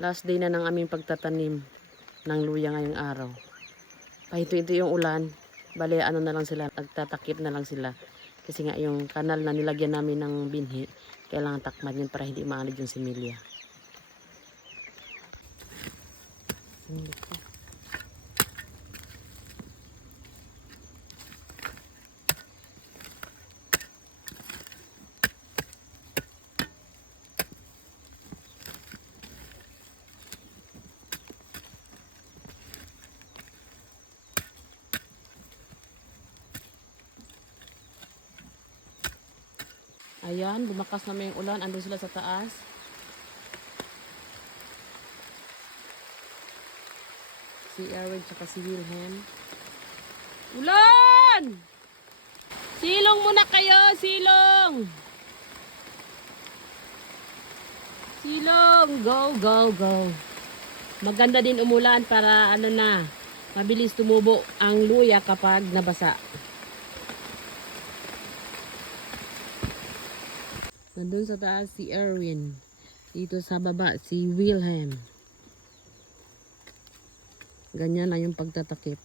Last day na ng aming pagtatanim ng luya ngayong araw. Pahinto-hinto yung ulan. Bale, ano na lang sila, nagtatakip na lang sila. Kasi nga yung kanal na nilagyan namin ng binhi, kailangan takman yun para hindi maanod yung similya. Ayan, bumakas na may ulan. Andun sila sa taas. Si Erwin tsaka si Wilhelm. Ulan! Silong muna kayo! Silong! Silong! Go, go, go! Maganda din umulan para ano na, mabilis tumubo ang luya kapag nabasa. Nandun sa taas si Erwin. Dito sa baba si Wilhelm. Ganyan na yung pagtatakip.